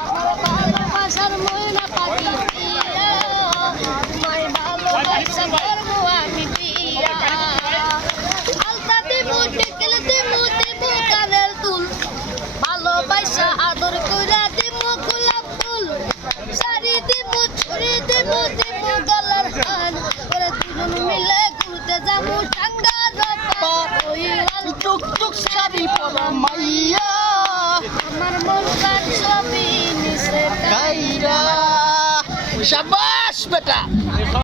ভালোবাসার ময়না পাখি পিয়া তোমায় ভালোবাসা করবো আমি পিয়া আলতা দিবু টিকলে দিবু দিবু কানের দুল ভালোবাসা আদর কইরা দিবু গোলাপ ফুল শাড়ি দিবু ছুরি দিবু দিবু গলার হার ওরে দুজন মিলে ঘুরতে যাবো টাঙ্গার ওই লাল টুকটুক শাড়ি পরা মাইয়া আমার মনটা ছবি নিছে গাইরা শাবাশ বেটা